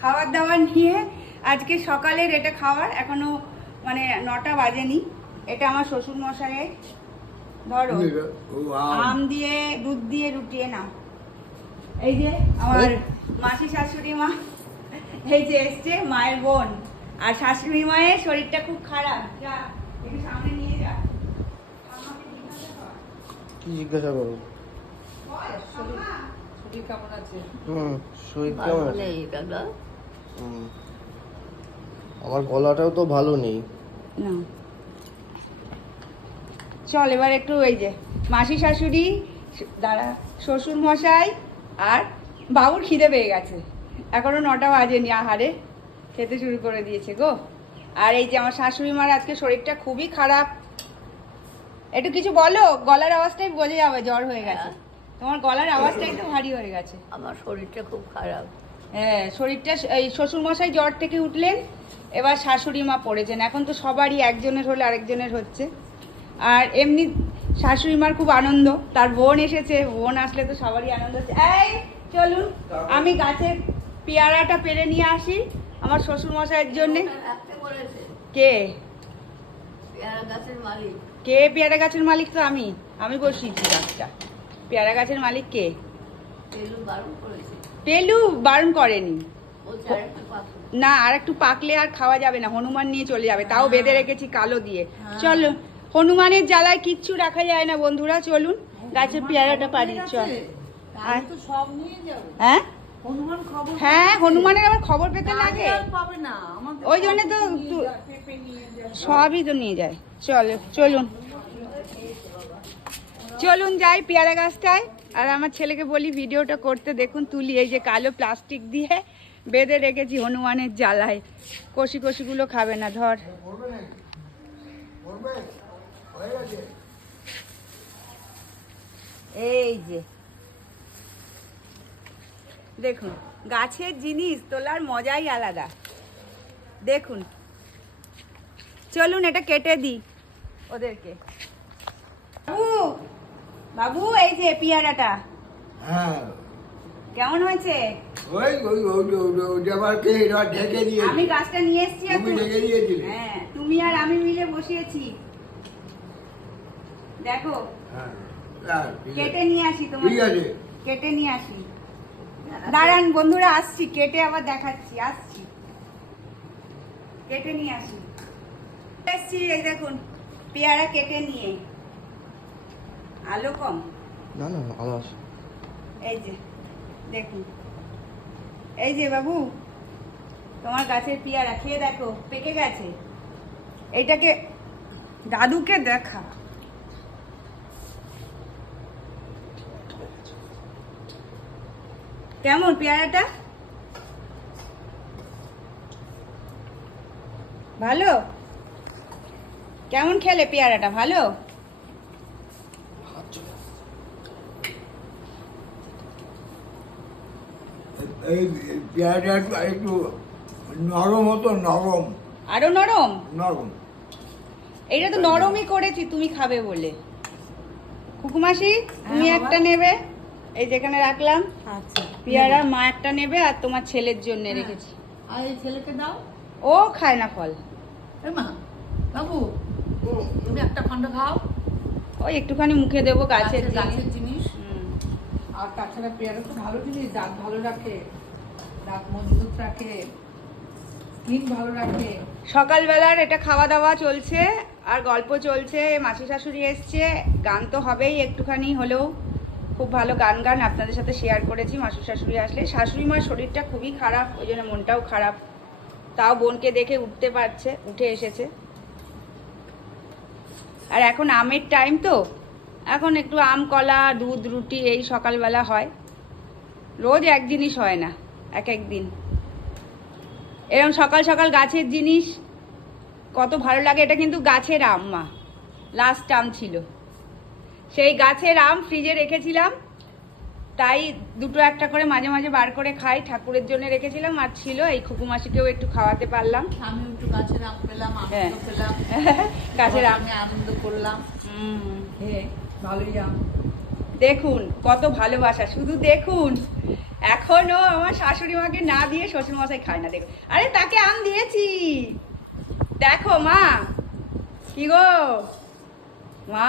খাবার দাবার নিয়ে আজকে সকালের এটা খাওয়ার এখনো মানে 9টা বাজেনি। এটা আমার শ্বশুর মশাইয়ের, ধরো আম দিয়ে দুধ দিয়ে রুটিয়ে নাও। এই যে আমার মাসি শাশুড়ি মা এই যে এসছে, মায়ের বোন। আর শাশুড়ি মায়ের শরীরটা খুব খারাপ, যা একটু সামনে নিয়ে যা। কি জিজ্ঞাসা করো? শরীর কেমন আছে? শরীর কেমন আছে? আমার গলাটাও তো ভালো নেই। না চল এবার একটু এই যে মাসি শাশুড়ি, দাঁড়া, শ্বশুর মশাই আর বাবুর খিদে পেয়ে গেছে, এখনো 9টা বাজেনি, আহারে খেতে শুরু করে দিয়েছে গো। আর এই যে আমার শাশুড়ি মার আজকে শরীরটা খুবই খারাপ। একটু কিছু বলো, গলার আওয়াজটাই বোঝা যাবে জ্বর হয়ে গেছে। তোমার গলার আওয়াজটাই তো ভারী হয়ে গেছে। আমার শরীরটা খুব খারাপ। হ্যাঁ শরীরটা, এই শ্বশুর মশাই জ্বর থেকে উঠলেন, এবার শাশুড়ি মা পড়েছেন। এখন তো সবারই একজনের হলে আরেকজনের হচ্ছে। আর এমনি শাশুড়ি মার খুব আনন্দ, তার বোন এসেছে, বোন আসলে তো সবারই আনন্দ হচ্ছে। এই চলুন আমি গাছের পেয়ারাটা পেরে নিয়ে আসি আমার শ্বশুর মশাইয়ের জন্যে। কে পেয়ারা গাছের মালিক? কে পেয়ারা গাছের মালিক? তো আমি বসিয়েছি গাছটা। পেয়ারা গাছের মালিক কে? পেলু বারণ করেছে। পেলু বারণ করেনি বলছে আরেকটু পাকো। না, আর একটু পাকলে আর খাওয়া যাবে না, হনুমান নিয়ে চলে যাবে, তাও বেঁধে রেখেছি কালো দিয়ে। চলো, হনুমানের জ্বালায় কিচ্ছু রাখা যায় না বন্ধুরা, চলুন গাছের পেয়ারাটা পারি। চল হ্যাঁ হ্যাঁ, হনুমানের আবার খবর পেতে লাগে, ওই জন্য তো সবই তো নিয়ে যায়। চলুন চলুন যাই পেয়ারা গাছটায়। আর আমার ছেলেকে বলি ভিডিওটা করতে, দেখুন তুলি, এই যে কালো প্লাস্টিক দিয়ে বেঁধে রেখেছি হনুমানের জ্বালায়। কষি কষিগুলো খাবে না, ধর। এই যে দেখুন, গাছের জিনিস তোলার মজাই আলাদা। দেখুন, চলুন এটা কেটে দিই ওদেরকে। বাবু বাবু, এই যে পেয়ারাটা হ্যাঁ কেমন হয়েছে? ওই ওই ওই আবার কে ঢেকে দিয়ে আমি গাছটা নিয়ে এসেছি। তুমি ঢেকে দিয়েছিলে? হ্যাঁ, তুমি আর আমি মিলে বসিয়েছি, দেখো। হ্যাঁ কেটে নিয়ে আসি তোমার, ঠিক আছে কেটে নিয়ে আসি। দাঁড়ান বন্ধুরা, আসছি, কেটে আবার দেখাচ্ছি, আসছি, কেটে নিয়ে আসি। আসছি, এই দেখুন পেয়ারা কেটে নিয়ে। আলো কম, না না আলো আছে। এই যে দেখুন, এই যে বাবু তোমার গাছের পেয়ারা, খেয়ে দেখো, পেকে গেছে। এইটাকে দাদুকে দেখা। কেমন পেয়ারাটা? ভালো? কেমন খেলে পেয়ারাটা? ভালো? এই পেঁয়াজটা একটু নরম হতো, নরম, আরো নরম? নরম। এইটা তো নরমই করেছি তুমি খাবে বলে। খুকুমাসি তুমি একটা নেবে, এই যেখানে রাখলাম। আচ্ছা, পেয়ারা মা একটা নেবে, আর তোমার ছেলের জন্য রেখেছি। আর এই ছেলেকে দাও। ও খায় না ফল। এ মা, বাবু তুমি একটা খন্ড খাও। ওই একটুখানি মুখে দেবো, গাছের গাছের জিনিস। জিনিস। হুম। আর তাছাড়া পেয়ারা তো ভালো জিনিস, দাঁত ভালো রাখে, দাঁত মজবুত রাখে, স্কিন ভালো রাখে। সকালবেলার এটা খাওয়া দাওয়া চলছে আর গল্প চলছে। মাসি শাশুড়ি এসছে, গান তো হবেই একটুখানি হলেও। খুব ভালো গান আপনাদের সাথে শেয়ার করেছি মাসি শাশুড়ি আসলে। শাশুড়ি মার শরীরটা খুবই খারাপ, ওই জন্য মনটাও খারাপ। তাও বোনকে দেখে উঠে এসেছে। আর এখন আমের টাইম তো, এখন একটু আম, কলা, দুধ, রুটি এই সকালবেলা হয়। রোজ এক জিনিস হয় না, এক এক দিন এরকম সকাল সকাল গাছের জিনিস কত ভালো লাগে। এটা কিন্তু গাছের আম, মা লাস্ট আম ছিল, সেই গাছের আম ফ্রিজে রেখেছিলাম, তাই দুটো একটা করে মাঝে মাঝে বার করে খাই। ঠাকুরের জন্য রেখেছিলাম, আর ছিল, এই খুকুমাসিকেও একটু খাওয়াতে পারলাম। আমি একটু গাছের আম পেলাম, হ্যাঁ। আনন্দ পেলাম। গাছের আম আমি আনন্দ করলাম। হুম। ভালোই আম। দেখুন কত ভালোবাসা, শুধু দেখুন এখনো আমার শাশুড়ি মাকে না দিয়ে শ্বশুর মশাই খায় না, দেখো। আরে তাকে আম দিয়েছি, দেখো মা। কি গো মা,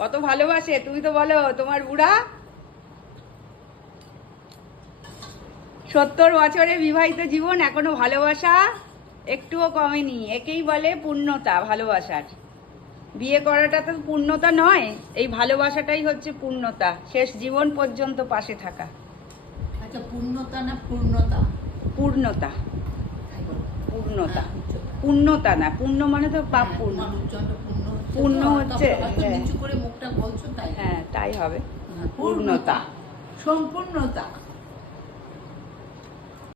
কত ভালোবাসে। তুমি তো বলো তোমার বুড়া 70 বছরে বিবাহিত জীবন, এখনো ভালোবাসা একটুও কমেনি। একেই বলে পূর্ণতা ভালোবাসার। বিয়ে করাটা তো পূর্ণতা নয়, এই ভালোবাসাটাই হচ্ছে পূর্ণতা, শেষ জীবন পর্যন্ত পাশে থাকা। আচ্ছা, পূর্ণতা না পূর্ণতা? পূর্ণতা, তাই বলো। পূর্ণতা, হ্যাঁ, উচ্চতা। পূর্ণতা না, পূর্ণ মানে তো পাপ হ্যাঁ, পূর্ণ। তোমার উচ্চারণটা পূর্ণ তো, হচ্ছে, হয়তো হ্যাঁ। নিচু করে মুখটা বলছো তাই। হ্যাঁ তাই হবে। পূর্ণতা, সম্পূর্ণতা।